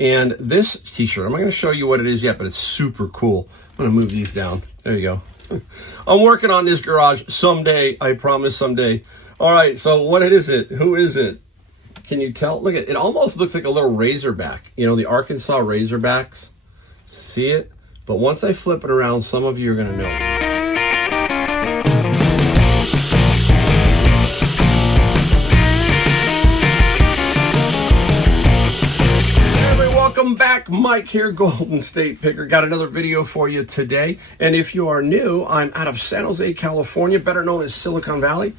And this t-shirt, I'm not going to show you what it is yet, but it's super cool. I'm going to move these down. There you go. I'm working on this garage someday. I promise someday. All right, so what is it? Who is it? Can you tell? Look at it. It almost looks like a little Razorback. You know, the Arkansas Razorbacks. See it? But once I flip it around, some of you are going to know. Welcome back, Mike here, Golden State Picker. Got another video for you today. And if you are new, I'm out of San Jose, California, better known as Silicon Valley.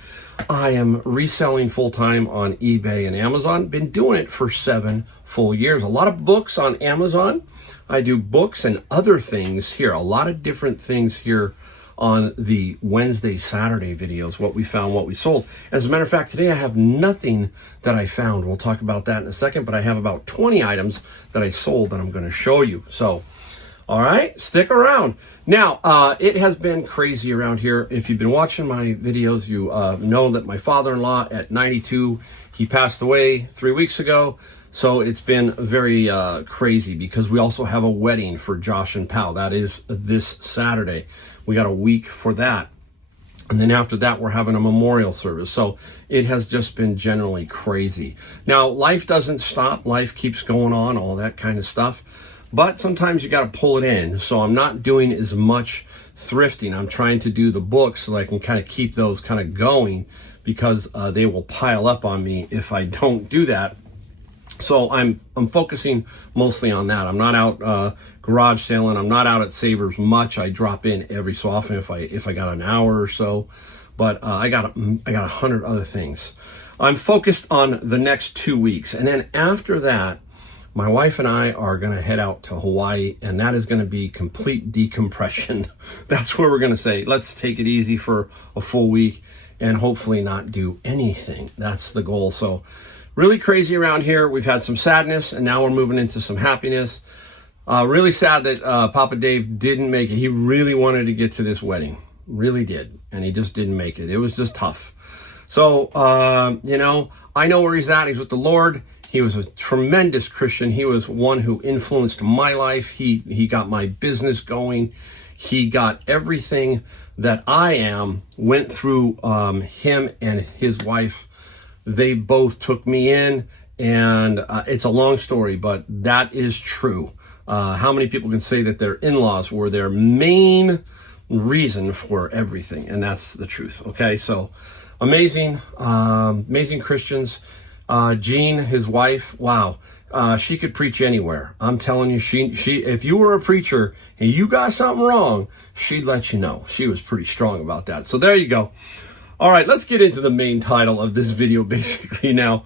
I am reselling full-time on eBay and Amazon. Been doing it for 7 full years. A lot of books on Amazon. I do books and other things here. A lot of different things here on the Wednesday, Saturday videos, what we found, what we sold. As a matter of fact, today I have nothing that I found. We'll talk about that in a second, but I have about 20 items that I sold that I'm going to show you. So, all right, stick around. Now, it has been crazy around here. If you've been watching my videos, you know that my father-in-law at 92, he passed away 3 weeks ago. So it's been very crazy because we also have a wedding for Josh and Pal. That is this Saturday. We got a week for that. And then after that, we're having a memorial service. So it has just been generally crazy. Now, life doesn't stop. Life keeps going on, all that kind of stuff. But sometimes you got to pull it in. So I'm not doing as much thrifting. I'm trying to do the books so I can kind of keep those kind of going because they will pile up on me if I don't do that. So I'm focusing mostly on that. I'm not out garage sailing. I'm not out at Savers much. I drop in every so often if I got an hour or so. But I got 100 other things. I'm focused on the next 2 weeks, and then after that, my wife and I are going to head out to Hawaii, and that is going to be complete decompression. That's where we're going to say, let's take it easy for a full week and hopefully not do anything. That's the goal. So really crazy around here. We've had some sadness, and now we're moving into some happiness. Really sad that Papa Dave didn't make it. He really wanted to get to this wedding. Really did. And he just didn't make it. It was just tough. So, you know, I know where he's at. He's with the Lord. He was a tremendous Christian. He was one who influenced my life. He got my business going. He got everything that I am, went through him and his wife. They both took me in, and it's a long story, but that is true. How many people can say that their in-laws were their main reason for everything? And that's the truth. Okay, so amazing Christians. Jean, his wife, wow, she could preach anywhere. I'm telling you, she if you were a preacher and you got something wrong, she'd let you know. She was pretty strong about that. So there you go. All right, let's get into the main title of this video basically now.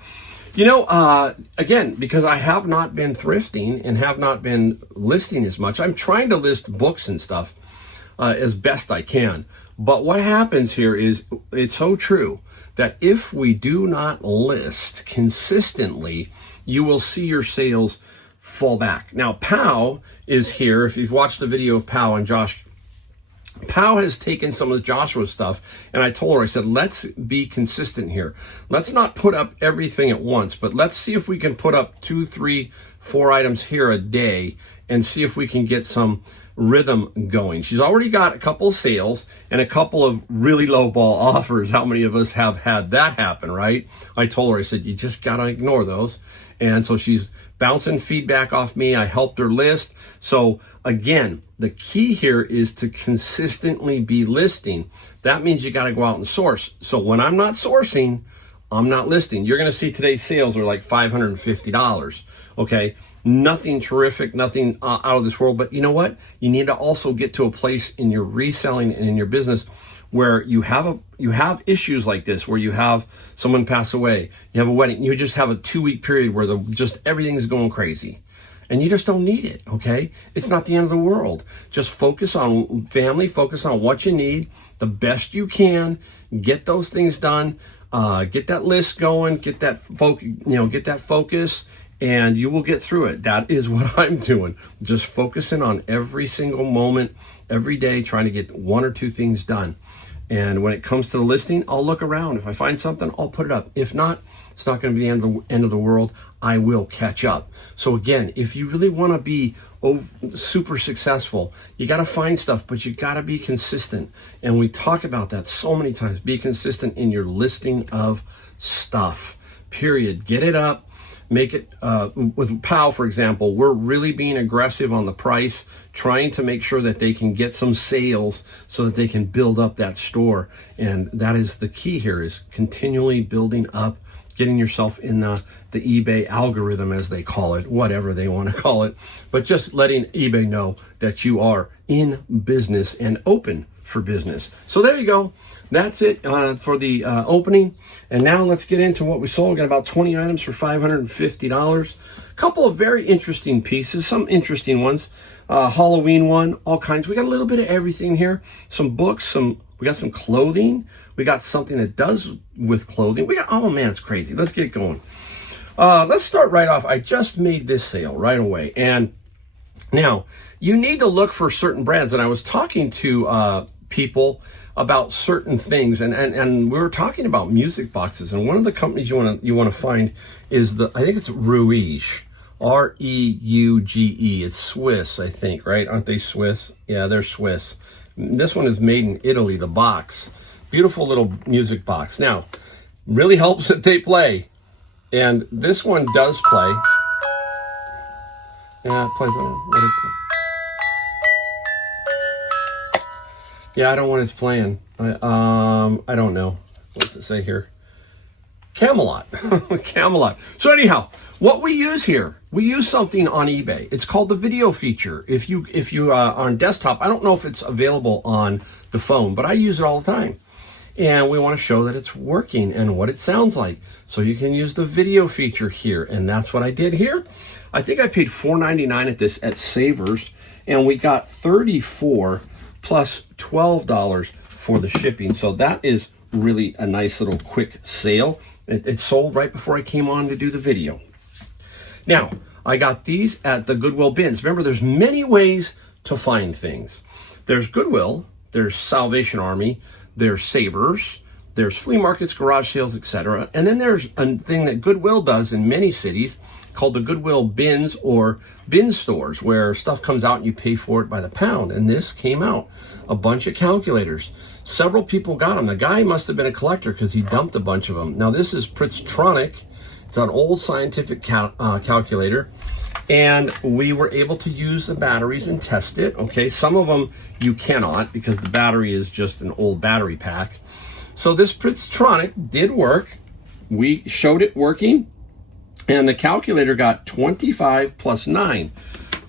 You know, again, because I have not been thrifting and have not been listing as much, I'm trying to list books and stuff as best I can. But what happens here is, it's so true that if we do not list consistently, you will see your sales fall back. Now, Pow is here. If you've watched the video of Pow and Josh, Pow has taken some of Joshua's stuff, and I told her, I said, let's be consistent here. Let's not put up everything at once, but let's see if we can put up 2, 3, 4 items here a day and see if we can get some rhythm going. She's already got a couple of sales and a couple of really low ball offers. How many of us have had that happen, right? I told her, I said, you just got to ignore those. And so she's bouncing feedback off me. I helped her list. So again, the key here is to consistently be listing. That means you got to go out and source. So when I'm not sourcing, I'm not listing. You're going to see today's sales are like $550. Okay. Nothing terrific, nothing out of this world. But you know what? You need to also get to a place in your reselling and in your business where you have issues like this, where you have someone pass away, you have a wedding, you just have a 2-week period where just everything's going crazy. And you just don't need it, okay? It's not the end of the world. Just focus on family, focus on what you need, the best you can, get those things done, get that list going, get that focus, and you will get through it. That is what I'm doing. Just focusing on every single moment, every day, trying to get 1 or 2 things done. And when it comes to the listing, I'll look around. If I find something, I'll put it up. If not, it's not going to be the end of the world. I will catch up. So again, if you really want to be super successful, you got to find stuff, but you got to be consistent. And we talk about that so many times. Be consistent in your listing of stuff, period. Get it up. Make it, with POW, for example, we're really being aggressive on the price, trying to make sure that they can get some sales so that they can build up that store. And that is the key here, is continually building up, getting yourself in the eBay algorithm, as they call it, whatever they want to call it, but just letting eBay know that you are in business and open for business. So there you go. That's it for the opening. And now let's get into what we sold. We got about 20 items for $550. A couple of very interesting pieces, some interesting ones. Halloween one, all kinds. We got a little bit of everything here. Some books, we got some clothing. We got something that does with clothing. We got, oh man, it's crazy. Let's get going. Let's start right off. I just made this sale right away. And now you need to look for certain brands. And I was talking to people about certain things, and we were talking about music boxes, and one of the companies you want to find is I think it's Rouge, Reuge. It's Swiss, I think, right? Aren't they Swiss? Yeah, they're Swiss. This one is made in Italy. The box, beautiful little music box. Now, really helps that they play, and this one does play. Yeah, it plays. What is it? Yeah, I don't know what it's playing. I don't know. What does it say here? Camelot. Camelot. So anyhow, what we use here, we use something on eBay. It's called the video feature. If you on desktop, I don't know if it's available on the phone, but I use it all the time. And we want to show that it's working and what it sounds like. So you can use the video feature here, and that's what I did here. I think I paid $4.99 at Savers, and we got 34 plus $12 for the shipping. So that is really a nice little quick sale. It sold right before I came on to do the video. Now, I got these at the Goodwill bins. Remember, there's many ways to find things. There's Goodwill, there's Salvation Army, there's Savers, there's flea markets, garage sales, etc. And then there's a thing that Goodwill does in many cities called the Goodwill bins, or bin stores, where stuff comes out and you pay for it by the pound. And this came out, a bunch of calculators. Several people got them. The guy must have been a collector because he dumped a bunch of them. Now this is Pritztronic. It's an old scientific calculator, and we were able to use the batteries and test it. Okay, some of them you cannot because the battery is just an old battery pack. So this Pritztronic did work. We showed it working. And the calculator got 25 plus 9.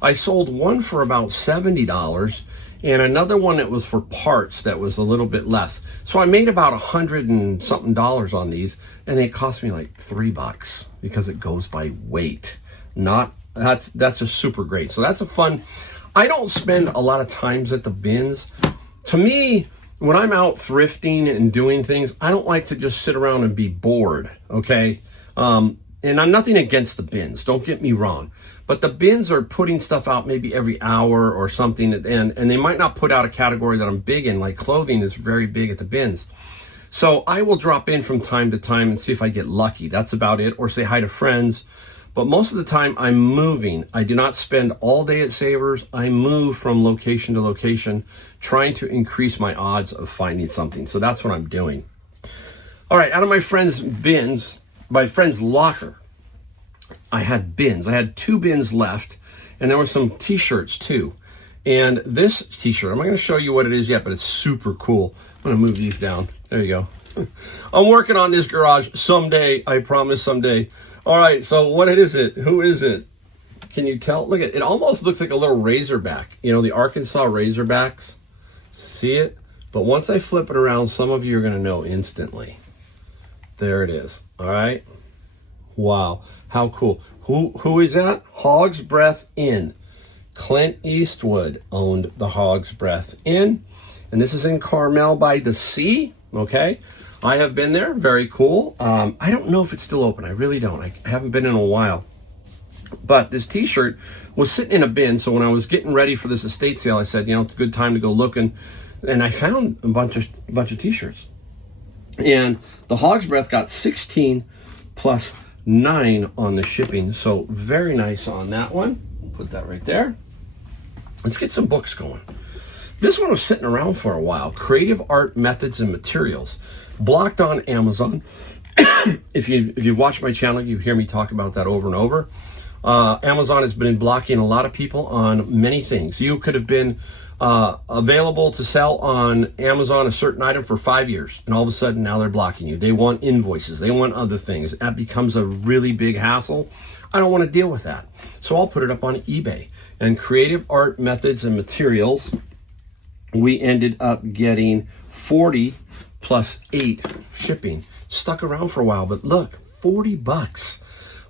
I sold one for about $70 and another one that was for parts that was a little bit less. So I made about $100 and something on these, and it cost me like $3 because it goes by weight. That's a super great. So that's a fun. I don't spend a lot of times at the bins. To me, when I'm out thrifting and doing things, I don't like to just sit around and be bored, okay? And I'm nothing against the bins, don't get me wrong. But the bins are putting stuff out maybe every hour or something, and they might not put out a category that I'm big in, like clothing is very big at the bins. So I will drop in from time to time and see if I get lucky. That's about it, or say hi to friends. But most of the time I'm moving. I do not spend all day at Savers. I move from location to location, trying to increase my odds of finding something. So that's what I'm doing. All right, out of my friend's bins, my friend's locker, I had bins. I had 2 bins left, and there were some t-shirts too. And this t-shirt, I'm not going to show you what it is yet, but it's super cool. I'm going to move these down. There you go. I'm working on this garage someday. I promise someday. All right, so what is it? Who is it? Can you tell? Look at it. It almost looks like a little Razorback. You know, the Arkansas Razorbacks. See it? But once I flip it around, some of you are going to know instantly. There it is. All right. Wow. How cool. Who is that? Hog's Breath Inn. Clint Eastwood owned the Hog's Breath Inn. And this is in Carmel by the Sea. Okay. I have been there. Very cool. I don't know if it's still open. I really don't. I haven't been in a while. But this t-shirt was sitting in a bin. So when I was getting ready for this estate sale, I said, you know, it's a good time to go looking. And I found a bunch of t-shirts. And the Hog's Breath got 16 plus $9 on the shipping. So very nice on that one. Put that right there. Let's get some books going. This one was sitting around for a while. Creative Art Methods and Materials. Blocked on Amazon. If you watch my channel, you hear me talk about that over and over. Amazon has been blocking a lot of people on many things. You could have been available to sell on Amazon a certain item for 5 years, and all of a sudden now they're blocking you. They want invoices. They want other things. That becomes a really big hassle. I don't want to deal with that. So I'll put it up on eBay. And Creative Art Methods and Materials, we ended up getting 40 plus 8 shipping. Stuck around for a while, but look, 40 bucks.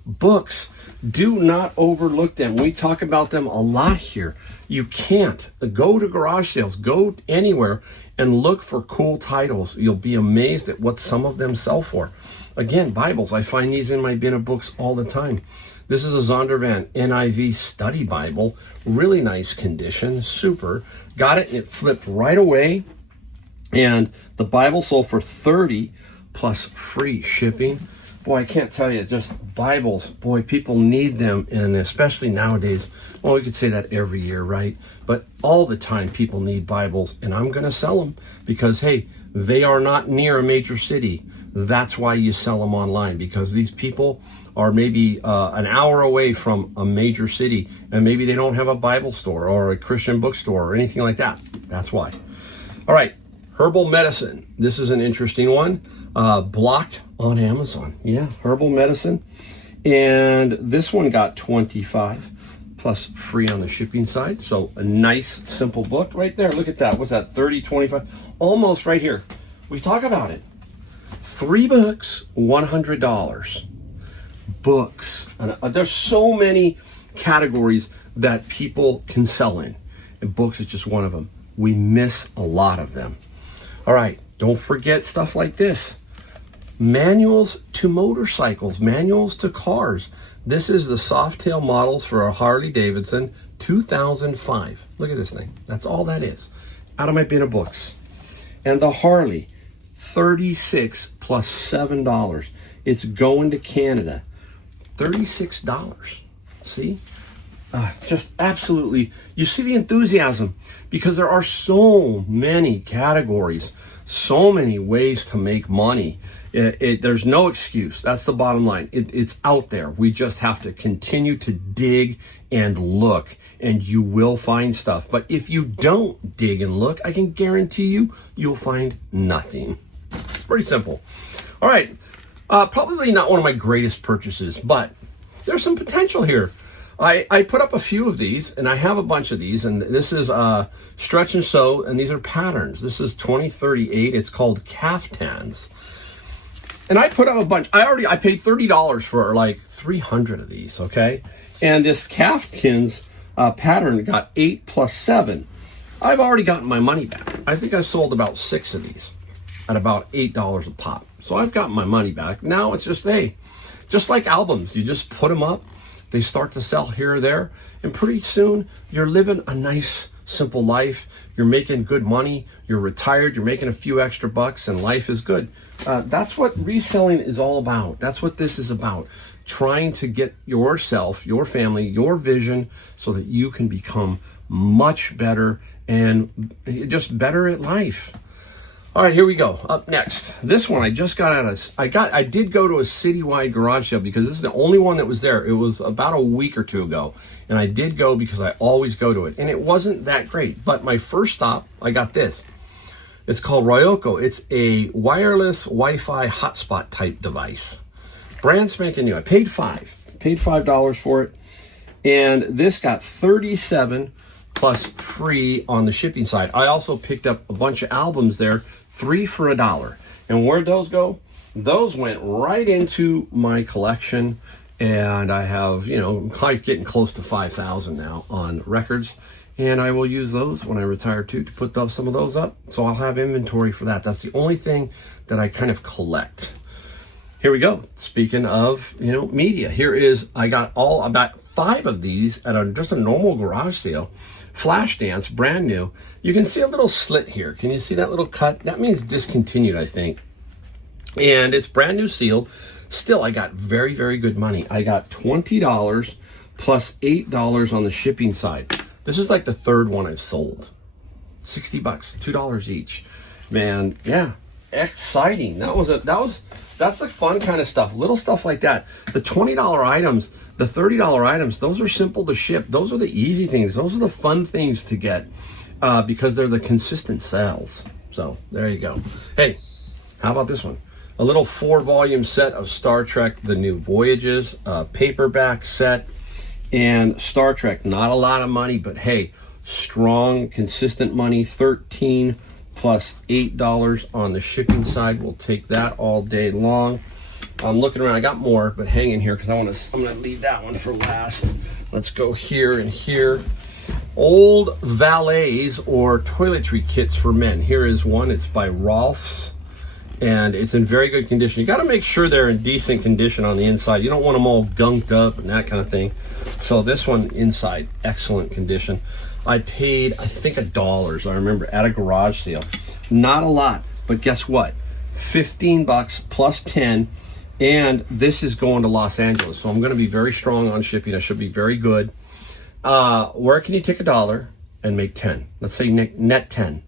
Books, do not overlook them. We talk about them a lot here. You can't. Go to garage sales, go anywhere and look for cool titles. You'll be amazed at what some of them sell for. Again, Bibles, I find these in my bin of books all the time. This is a Zondervan NIV Study Bible. Really nice condition, super. Got it and it flipped right away. And the Bible sold for $30 plus free shipping. Boy, I can't tell you, just Bibles, boy, people need them, and especially nowadays. Well, we could say that every year, right? But all the time people need Bibles, and I'm going to sell them because, hey, they are not near a major city. That's why you sell them online, because these people are maybe an hour away from a major city, and maybe they don't have a Bible store or a Christian bookstore or anything like that. That's why. All right, herbal medicine. This is an interesting one. Blocked on Amazon. Yeah, herbal medicine. And this one got 25 plus free on the shipping side. So a nice, simple book right there. Look at that. What's that? 30, 25, almost right here. We talk about it. 3 books, $100. Books. And there's so many categories that people can sell in. And books is just one of them. We miss a lot of them. All right. Don't forget stuff like this. Manuals to motorcycles, manuals to cars. This is the Softail models for a Harley Davidson 2005. Look at this thing. That's all that is. Out of my bin of books. And the Harley, $36 plus $7. It's going to Canada. $36. See? Just absolutely. You see the enthusiasm because there are so many categories, so many ways to make money. There's no excuse. That's the bottom line. It's out there. We just have to continue to dig and look, and you will find stuff. But if you don't dig and look, I can guarantee you, you'll find nothing. It's pretty simple. All right. Probably not one of my greatest purchases, but there's some potential here. I put up a few of these, and I have a bunch of these, and this is Stretch and Sew, and these are patterns. This is 2038. It's called caftans. And I put up a bunch. I paid $30 for like 300 of these, okay? And this caftans pattern got 8 plus 7. I've already gotten my money back. I think I sold about 6 of these at about $8 a pop. So I've gotten my money back. Now it's just, hey, just like albums, you just put them up. They start to sell here or there, and pretty soon you're living a nice, simple life. You're making good money. You're retired. You're making a few extra bucks, and life is good. That's what reselling is all about. That's what this is about. Trying to get yourself, your family, your vision so that you can become much better and just better at life. All right, here we go. Up next, this one I just got out of. I did go to a citywide garage sale because this is the only one that was there. It was about a week or two ago, and I did go because I always go to it, and it wasn't that great. But my first stop, I got this. It's called Ryoko. It's a wireless Wi-Fi hotspot type device, brand spanking new. I paid $5 for it, and this got 37 plus free on the shipping side. I also picked up a bunch of albums there. 3 for $1. And where'd those go? Those went right into my collection, and I have, I'm getting close to 5,000 now on records, and I will use those when I retire too to put some of those up. So I'll have inventory for that. That's the only thing that I kind of collect. Here we go. Speaking of, media, I got about 5 of these at just a normal garage sale. Flash Dance, brand new. You can see a little slit here. Can you see that little cut? That means discontinued, I think. And it's brand new sealed. Still, I got very, very good money. I got $20 plus $8 on the shipping side. This is like the third one I've sold. $60, $2 each. Man, yeah, exciting. That's the fun kind of stuff. Little stuff like that. The $20 items, the $30 items, those are simple to ship. Those are the easy things. Those are the fun things to get because they're the consistent sales. So there you go. Hey, how about this one? A little 4-volume set of Star Trek, The New Voyages, paperback set, and Star Trek. Not a lot of money, but hey, strong, consistent money. $13 plus $8 on the shipping side. We'll take that all day long. I'm looking around. I got more, but hang in here because I'm going to leave that one for last. Let's go here and here. Old valets or toiletry kits for men. Here is one. It's by Rolf's, and it's in very good condition. You got to make sure they're in decent condition on the inside. You don't want them all gunked up and that kind of thing. So this one inside, excellent condition. I paid, I think, $1, I remember, at a garage sale. Not a lot, but guess what? $15 plus 10, and this is going to Los Angeles. So I'm going to be very strong on shipping. I should be very good. Where can you take $1 and make 10? Let's say net 10.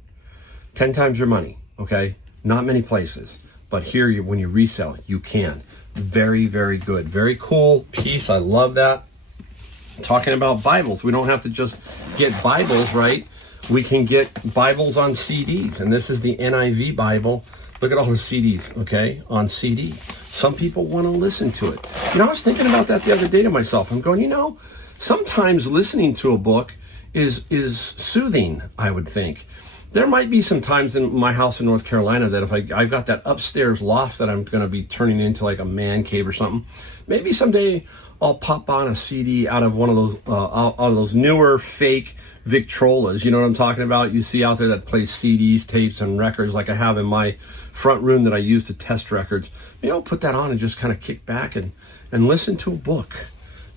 10 times your money, okay? Not many places, but here when you resell, you can. Very, very good. Very cool piece. I love that. Talking about Bibles, we don't have to just get Bibles, right? We can get Bibles on CDs, and this is the NIV Bible. Look at all the CDs, okay, on CD. Some people want to listen to it. I was thinking about that the other day to myself. I'm going, sometimes listening to a book is soothing, I would think. There might be some times in my house in North Carolina that if I've got that upstairs loft that I'm going to be turning into like a man cave or something, maybe someday I'll pop on a CD out of one of those newer fake Victrolas. You know what I'm talking about? You see out there that plays CDs, tapes, and records like I have in my front room that I use to test records. Maybe I'll put that on and just kind of kick back and listen to a book.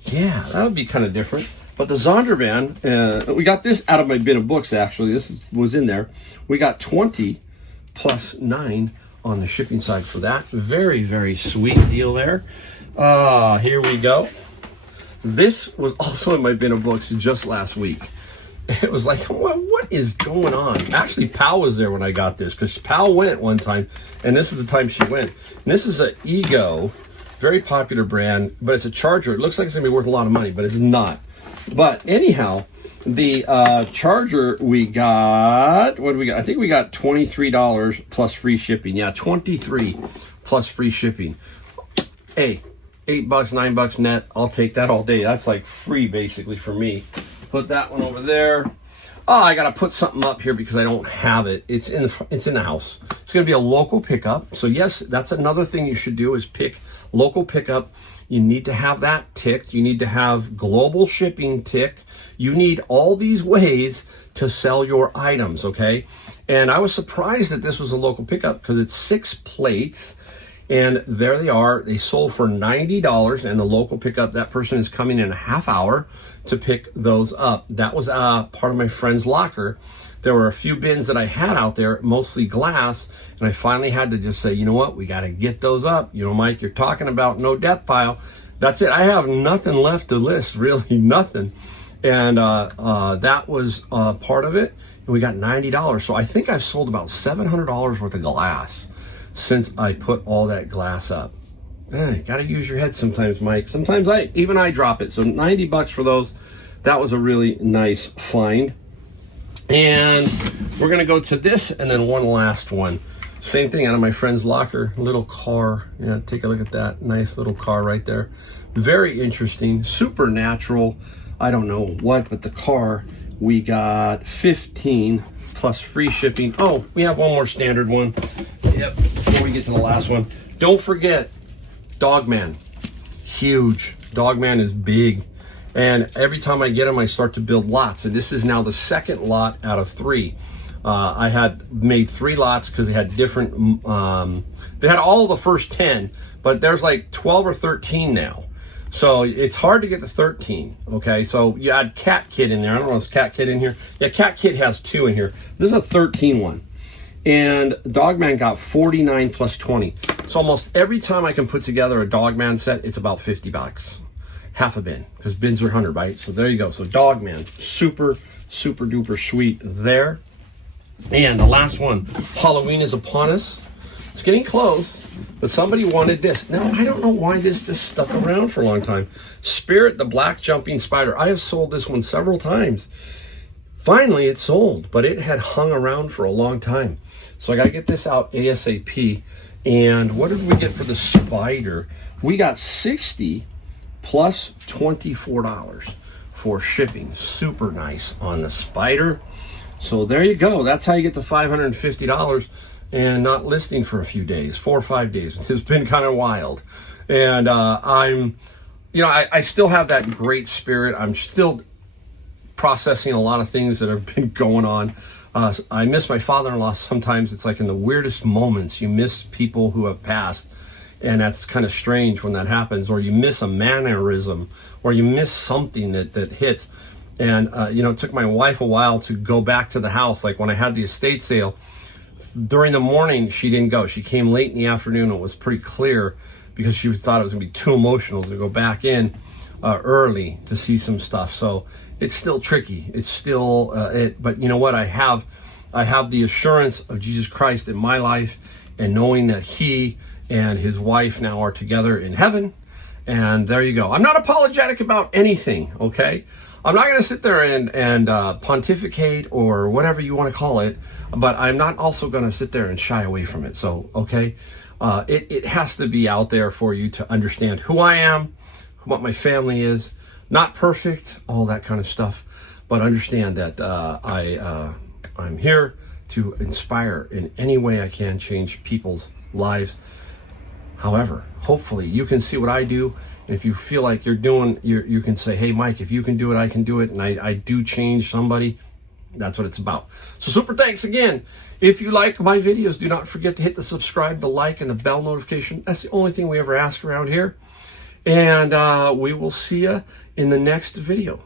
Yeah, that would be kind of different. But the Zondervan, we got this out of my bin of books, actually. This was in there. We got 20 plus 9 on the shipping side for that. Very, very sweet deal there. Here we go. This was also in my bin of books just last week. It was like, what is going on? Actually, Pal was there when I got this because Pal went one time, and this is the time she went. And this is an Ego, very popular brand, but it's a charger. It looks like it's going to be worth a lot of money, but it's not. But anyhow, the charger we got, what did we got? I think we got $23 plus free shipping. Yeah, $23 plus free shipping. Hey, $8, $9 net. I'll take that all day. That's like free basically for me. Put that one over there. Oh, I got to put something up here because I don't have it. It's in the house. It's going to be a local pickup. So yes, that's another thing you should do is pick local pickup. You need to have that ticked. You need to have global shipping ticked. You need all these ways to sell your items, okay? And I was surprised that this was a local pickup because it's 6 plates. And there they are. They sold for $90, and the local pickup, that person is coming in a half hour to pick those up. That was part of my friend's locker. There were a few bins that I had out there, mostly glass, and I finally had to just say, you know what, we got to get those up. Mike, you're talking about no death pile. That's it. I have nothing left to list, really nothing. And that was part of it, and we got $90. So I think I've sold about $700 worth of glass since I put all that glass up. Got to use your head sometimes, Mike. Sometimes I drop it. So $90 for those. That was a really nice find. And we're going to go to this and then one last one. Same thing out of my friend's locker. Little car. Yeah, take a look at that. Nice little car right there. Very interesting. Supernatural. I don't know what, but the car, we got 15 plus free shipping. Oh, we have one more standard one. Yep, before we get to the last one. Don't forget, Dogman. Huge. Dogman is big. And every time I get them, I start to build lots. And this is now the second lot out of 3. I had made 3 lots because they had different, they had all the first 10, but there's like 12 or 13 now. So it's hard to get the 13, okay? So you add Cat Kid in there. I don't know if there's Cat Kid in here. Yeah, Cat Kid has 2 in here. This is a 13 one. And Dogman got 49 plus 20. So almost every time I can put together a Dogman set, it's about 50 bucks. Half a bin, because bins are 100, right? So there you go. So Dogman, super, super duper sweet there. And the last one, Halloween is upon us. It's getting close, but somebody wanted this. Now, I don't know why this just stuck around for a long time. Spirit, the black jumping spider. I have sold this one several times. Finally, it sold, but it had hung around for a long time. So I got to get this out ASAP. And what did we get for the spider? We got 60 plus $24 for shipping. Super nice on the spider. So there you go. That's how you get the $550 and not listing for a few days, 4 or 5 days. It's been kind of wild. And I still have that great spirit. I'm still processing a lot of things that have been going on. I miss my father-in-law sometimes. It's like in the weirdest moments, you miss people who have passed. And that's kind of strange when that happens, or you miss a mannerism, or you miss something that hits. And, it took my wife a while to go back to the house. Like when I had the estate sale, during the morning, she didn't go. She came late in the afternoon. It was pretty clear because she thought it was going to be too emotional to go back in early to see some stuff. So it's still tricky. It's still but you know what? I have the assurance of Jesus Christ in my life, and knowing that He and His wife now are together in heaven. And there you go. I'm not apologetic about anything, okay? I'm not going to sit there and pontificate or whatever you want to call it, but I'm not also going to sit there and shy away from it. So, okay, it has to be out there for you to understand who I am, what my family is. Not perfect, all that kind of stuff, but understand that I'm here to inspire in any way I can, change people's lives. However, hopefully you can see what I do. And if you feel like you can say, hey, Mike, if you can do it, I can do it. And I do change somebody. That's what it's about. So super thanks again. If you like my videos, do not forget to hit the subscribe, the like, and the bell notification. That's the only thing we ever ask around here. And we will see you in the next video.